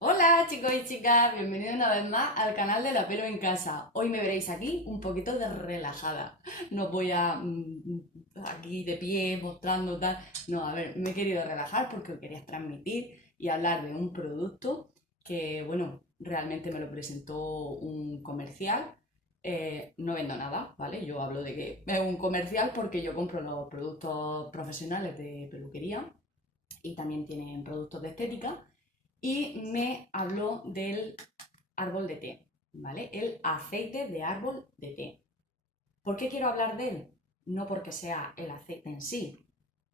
Hola chicos y chicas, bienvenidos una vez más al canal de La Pelo en Casa. Hoy me veréis aquí un poquito de relajada. No os voy a aquí de pie mostrando tal. No, a ver, me he querido relajar porque os quería transmitir y hablar de un producto que, bueno, realmente me lo presentó un comercial. No vendo nada, ¿vale? Yo hablo de que es un comercial porque yo compro los productos profesionales de peluquería y también tienen productos de estética y me habló del árbol de té, ¿vale? El aceite de árbol de té. ¿Por qué quiero hablar de él? No porque sea el aceite en sí,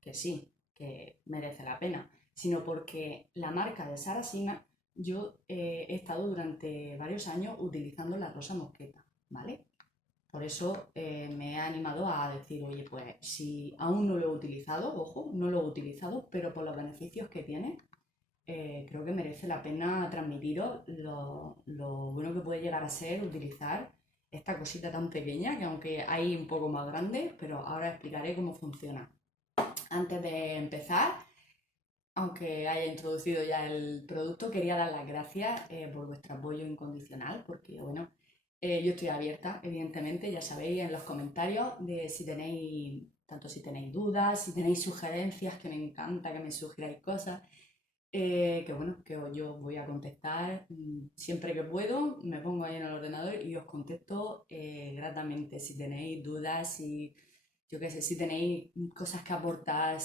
que merece la pena, sino porque la marca de Sarasina, yo he estado durante varios años utilizando la rosa mosqueta, ¿vale? Por eso me he animado a decir, oye, pues si aún no lo he utilizado, ojo, no lo he utilizado, pero por los beneficios que tiene, creo que merece la pena transmitiros lo bueno que puede llegar a ser utilizar esta cosita tan pequeña, que aunque hay un poco más grande, pero ahora explicaré cómo funciona. Antes de empezar, aunque haya introducido ya el producto, quería dar las gracias por vuestro apoyo incondicional, porque bueno, yo estoy abierta, evidentemente, ya sabéis en los comentarios de si tenéis, tanto si tenéis dudas, si tenéis sugerencias, que me encanta que me sugiráis cosas. Que bueno, yo voy a contestar siempre que puedo, me pongo ahí en el ordenador y os contesto gratamente. Si tenéis dudas, si yo qué sé, si tenéis cosas que aportar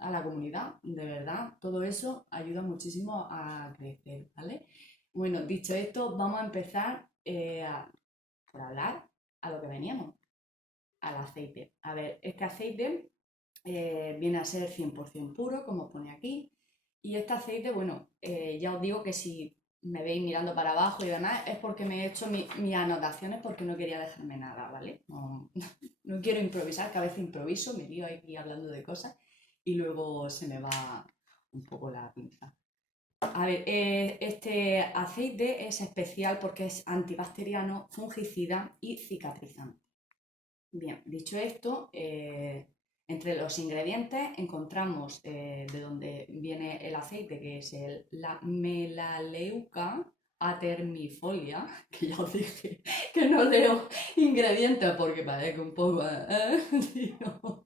a la comunidad, de verdad, todo eso ayuda muchísimo a crecer, ¿vale? Bueno, dicho esto, vamos a empezar por hablar a lo que veníamos, al aceite. A ver, este aceite viene a ser 100% puro, como pone aquí. Y este aceite, bueno, ya os digo que si me veis mirando para abajo y demás, es porque me he hecho mis anotaciones porque no quería dejarme nada, ¿vale? No, no quiero improvisar, que a veces improviso, me lío aquí hablando de cosas y luego se me va un poco la pinza. A ver, este aceite es especial porque es antibacteriano, fungicida y cicatrizante. Bien, dicho esto, entre los ingredientes encontramos de donde viene el aceite, que es la melaleuca atermifolia, que ya os dije que no leo ingredientes porque parece un poco... tío.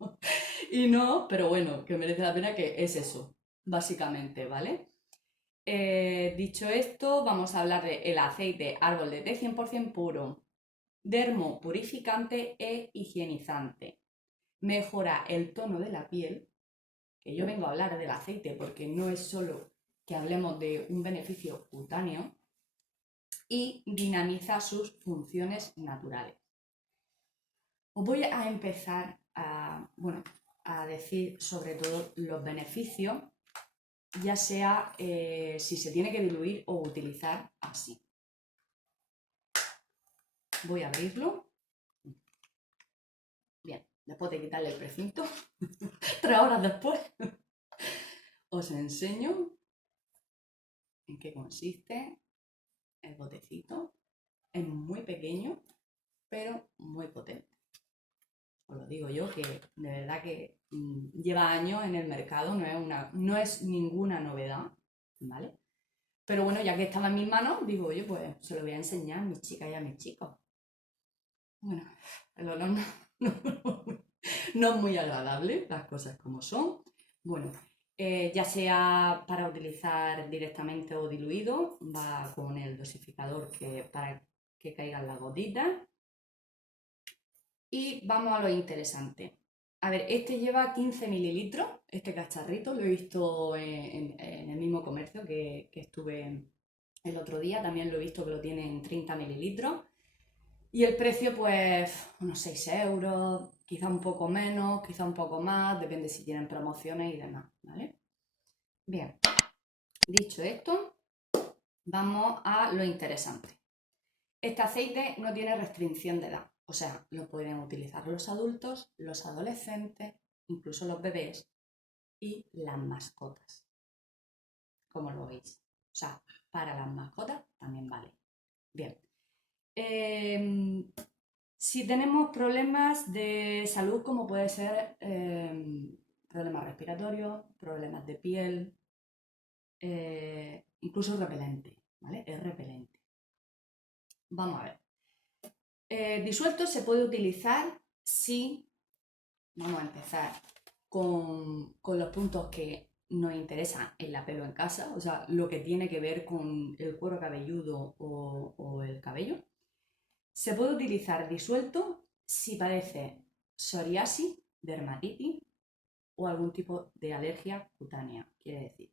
Y no, pero bueno, que merece la pena que es eso, básicamente, ¿vale? Dicho esto, vamos a hablar de el aceite árbol de té 100% puro, dermopurificante e higienizante. Mejora el tono de la piel, que yo vengo a hablar del aceite porque no es solo que hablemos de un beneficio cutáneo, y dinamiza sus funciones naturales. Os voy a empezar a decir sobre todo los beneficios, ya sea si se tiene que diluir o utilizar así. Voy a abrirlo. Bien, después de quitarle el precinto, 3 horas después, os enseño en qué consiste el botecito. Es muy pequeño, pero muy potente. Os lo digo yo, que de verdad que lleva años en el mercado, no es ninguna novedad, ¿vale? Pero bueno, ya que estaba en mis manos, digo, oye, pues se lo voy a enseñar a mis chicas y a mis chicos. Bueno, el olor no es muy agradable, las cosas como son. Bueno, ya sea para utilizar directamente o diluido, va con el dosificador para que caigan las gotitas. Y vamos a lo interesante. A ver, este lleva 15 mililitros, este cacharrito, lo he visto en el mismo comercio que estuve el otro día, también lo he visto que lo tiene en 30 mililitros. Y el precio, pues, unos 6 euros, quizá un poco menos, quizá un poco más, depende si tienen promociones y demás, ¿vale? Bien, dicho esto, vamos a lo interesante. Este aceite no tiene restricción de edad, o sea, lo pueden utilizar los adultos, los adolescentes, incluso los bebés y las mascotas, como lo veis. O sea, para las mascotas también vale. Bien. Si tenemos problemas de salud, como puede ser problemas respiratorios, problemas de piel, incluso repelente, ¿vale? Es repelente. Vamos a ver. Disuelto se puede utilizar si, vamos a empezar con los puntos que nos interesan en la pelo en casa, o sea, lo que tiene que ver con el cuero cabelludo o el cabello. Se puede utilizar disuelto si padece psoriasis, dermatitis o algún tipo de alergia cutánea, quiere decir.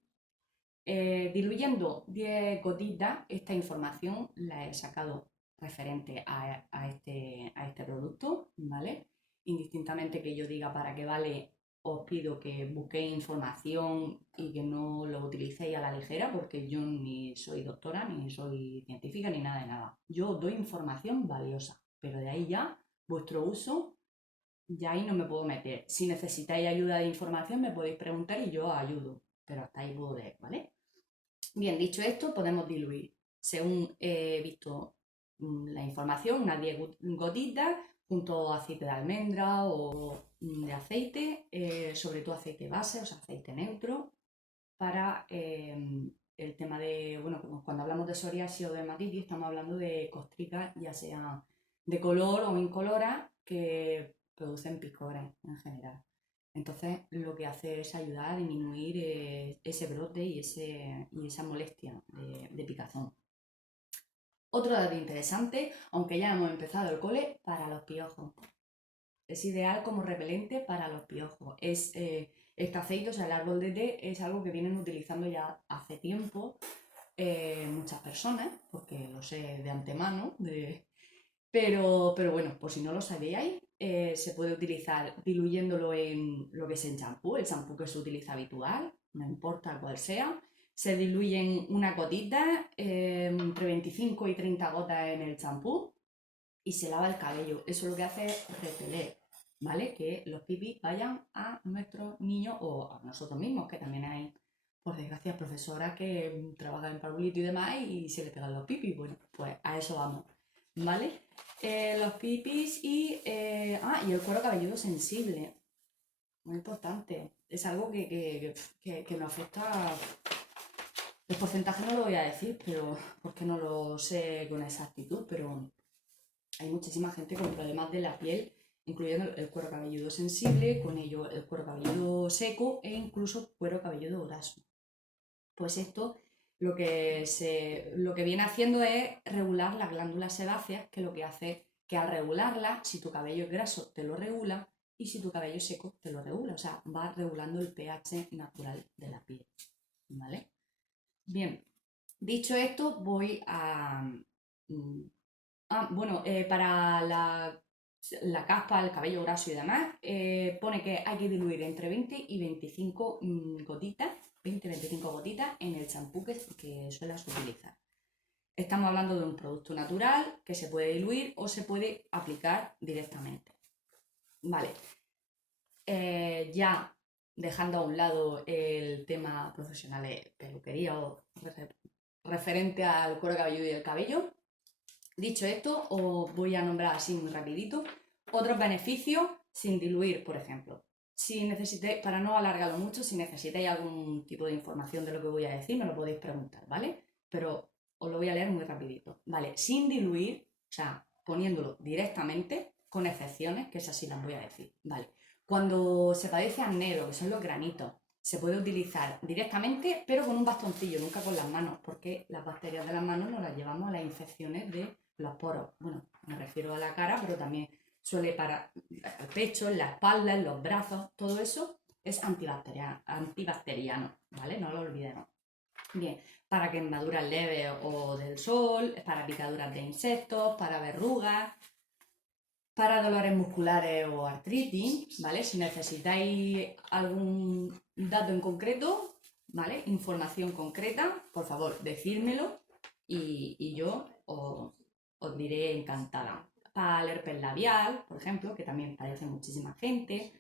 Diluyendo 10 gotitas, esta información la he sacado referente a este producto, ¿vale? Indistintamente que yo diga para qué vale, os pido que busquéis información y que no lo utilicéis a la ligera, porque yo ni soy doctora, ni soy científica, ni nada de nada. Yo os doy información valiosa, pero de ahí ya vuestro uso, ya ahí no me puedo meter. Si necesitáis ayuda de información, me podéis preguntar y yo os ayudo, pero hasta ahí puedo leer, ¿vale? Bien, dicho esto, podemos diluir, según he visto la información, unas 10 gotitas junto a aceite de almendra o de aceite, sobre todo aceite base, o sea, aceite neutro, para el tema de, bueno, cuando hablamos de psoriasis o dermatitis, estamos hablando de costricas, ya sea de color o incolora, que producen picores en general. Entonces, lo que hace es ayudar a disminuir ese brote y esa molestia de picazón. Otro dato interesante, aunque ya hemos empezado el cole, para los piojos. Es ideal como repelente para los piojos. Este aceite, o sea, el árbol de té, es algo que vienen utilizando ya hace tiempo muchas personas, porque lo sé de antemano, pero bueno, por si no lo sabíais, se puede utilizar diluyéndolo en lo que es el champú que se utiliza habitual, no importa cuál sea. Se diluyen una gotita, entre 25 y 30 gotas en el champú y se lava el cabello. Eso lo que hace es repeler, ¿vale? Que los pipis vayan a nuestros niños o a nosotros mismos, que también hay, por desgracia, profesoras que trabajan en parvulito y demás y se le pegan los pipis. Bueno, pues a eso vamos, ¿vale? Los pipis y el cuero cabelludo sensible, muy importante. Es algo que nos afecta. El porcentaje no lo voy a decir, pero porque no lo sé con exactitud, pero hay muchísima gente con problemas de la piel, incluyendo el cuero cabelludo sensible, con ello el cuero cabelludo seco e incluso cuero cabelludo graso. Pues esto lo que viene haciendo es regular las glándulas sebáceas, que lo que hace que al regularla, si tu cabello es graso, te lo regula, y si tu cabello es seco, te lo regula. O sea, va regulando el pH natural de la piel. ¿Vale? Bien, dicho esto, voy a... bueno, para la caspa, el cabello graso y demás, pone que hay que diluir entre 20 y 25 gotitas, 20-25 gotitas en el champú que suelas utilizar. Estamos hablando de un producto natural que se puede diluir o se puede aplicar directamente. Vale, ya dejando a un lado el tema profesional de peluquería o referente al cuero cabelludo y el cabello, dicho esto, os voy a nombrar así muy rapidito otros beneficios sin diluir, por ejemplo. Si necesitáis, para no alargarlo mucho, si necesitáis algún tipo de información de lo que voy a decir, me lo podéis preguntar, ¿vale? Pero os lo voy a leer muy rapidito. Vale, sin diluir, o sea, poniéndolo directamente, con excepciones, que esas sí las voy a decir, ¿vale? Cuando se padece acné, que son los granitos, se puede utilizar directamente, pero con un bastoncillo, nunca con las manos, porque las bacterias de las manos nos las llevamos a las infecciones de los poros. Bueno, me refiero a la cara, pero también suele para el pecho, en la espalda, en los brazos, todo eso es antibacteriano, ¿vale? No lo olvidemos. Bien, para quemaduras leves o del sol, para picaduras de insectos, para verrugas, para dolores musculares o artritis, ¿vale? Si necesitáis algún dato en concreto, ¿vale? Información concreta, por favor, decídmelo y yo os diré encantada. Para el herpes labial, por ejemplo, que también padece muchísima gente,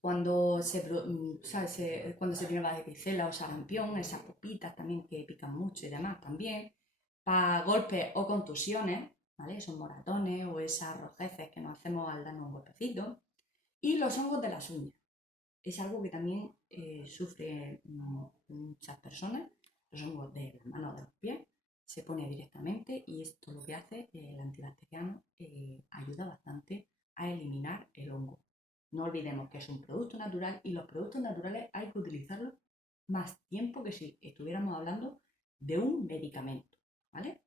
cuando se tiene varicela o sarampión, esas popitas también que pican mucho y demás también. Para golpes o contusiones, ¿vale? Esos moratones o esas rojeces que nos hacemos al darnos un golpecito. Y los hongos de las uñas. Es algo que también sufren muchas personas los hongos de las manos, de los pies, se pone directamente y esto lo que hace, el antibacteriano, ayuda bastante a eliminar el hongo. No olvidemos que es un producto natural y los productos naturales hay que utilizarlos más tiempo que si estuviéramos hablando de un medicamento, ¿vale?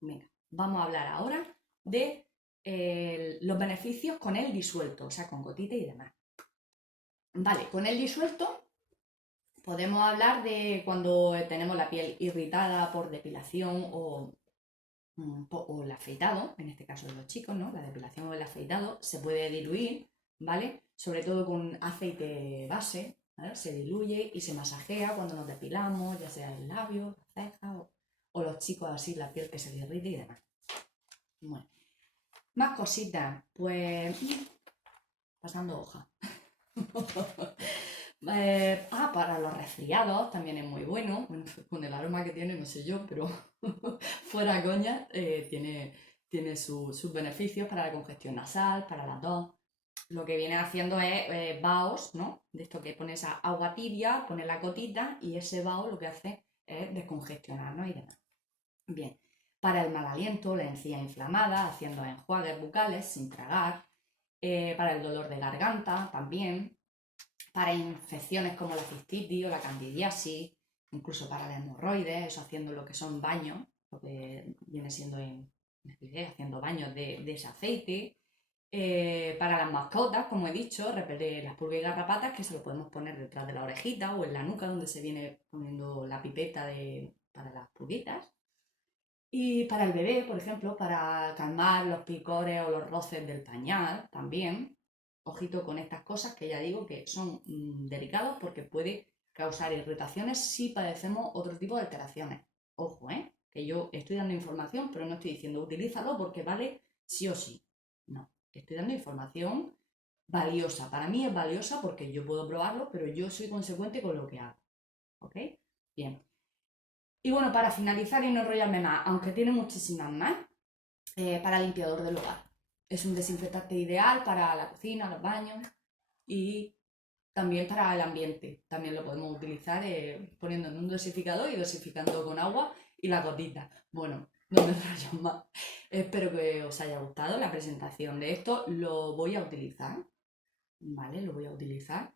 Venga, vamos a hablar ahora de los beneficios con el disuelto, o sea, con gotita y demás. Vale, con el disuelto podemos hablar de cuando tenemos la piel irritada por depilación o el afeitado, en este caso de los chicos, ¿no? La depilación o el afeitado se puede diluir, ¿vale? Sobre todo con aceite base, ¿vale? Se diluye y se masajea cuando nos depilamos, ya sea el labio, la ceja o los chicos así, la piel que se le irrite y demás. Bueno, más cositas, pues pasando hoja. Para los resfriados también es muy bueno. Bueno, con el aroma que tiene, no sé yo, pero fuera coña, tiene sus beneficios para la congestión nasal, para la tos. Lo que viene haciendo es vaos, ¿no? De esto que pones agua tibia, pones la gotita y ese vaho lo que hace es descongestionarnos y demás. Bien, para el mal aliento, la encía inflamada, haciendo enjuagues bucales sin tragar. Para el dolor de garganta también. Para infecciones como la cistitis o la candidiasis, incluso para la hemorroides, eso haciendo lo que son baños, lo que viene siendo haciendo baños de ese aceite. Para las mascotas, como he dicho, repeler las pulgas y garrapatas, que se lo podemos poner detrás de la orejita o en la nuca, donde se viene poniendo la pipeta para las pulguitas. Y para el bebé, por ejemplo, para calmar los picores o los roces del pañal, también. Ojito con estas cosas que ya digo que son delicados porque puede causar irritaciones si padecemos otro tipo de alteraciones. Ojo, que yo estoy dando información, pero no estoy diciendo utilízalo porque vale sí o sí. No, estoy dando información valiosa. Para mí es valiosa porque yo puedo probarlo, pero yo soy consecuente con lo que hago. ¿Ok? Bien. Y bueno, para finalizar y no enrollarme más, aunque tiene muchísimas más, para limpiador del hogar. Es un desinfectante ideal para la cocina, los baños y también para el ambiente. También lo podemos utilizar poniendo en un dosificador y dosificando con agua y la gotita. Bueno, no me enrollo más. Espero que os haya gustado la presentación de esto. Lo voy a utilizar, ¿vale? Lo voy a utilizar.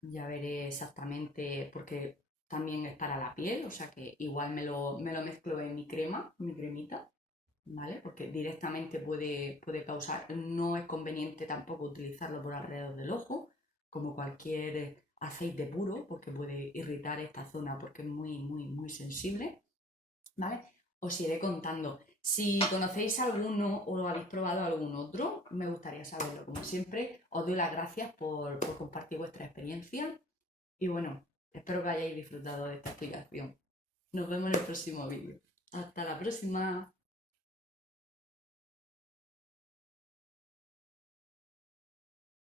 Ya veré exactamente, porque también es para la piel, o sea que igual me lo mezclo en mi cremita, ¿vale? Porque directamente puede causar, no es conveniente tampoco utilizarlo por alrededor del ojo, como cualquier aceite puro, porque puede irritar esta zona porque es muy, muy, muy sensible, ¿vale? Os iré contando. Si conocéis alguno o habéis probado algún otro, me gustaría saberlo. Como siempre, os doy las gracias por compartir vuestra experiencia y bueno, espero que hayáis disfrutado de esta explicación. Nos vemos en el próximo vídeo. Hasta la próxima.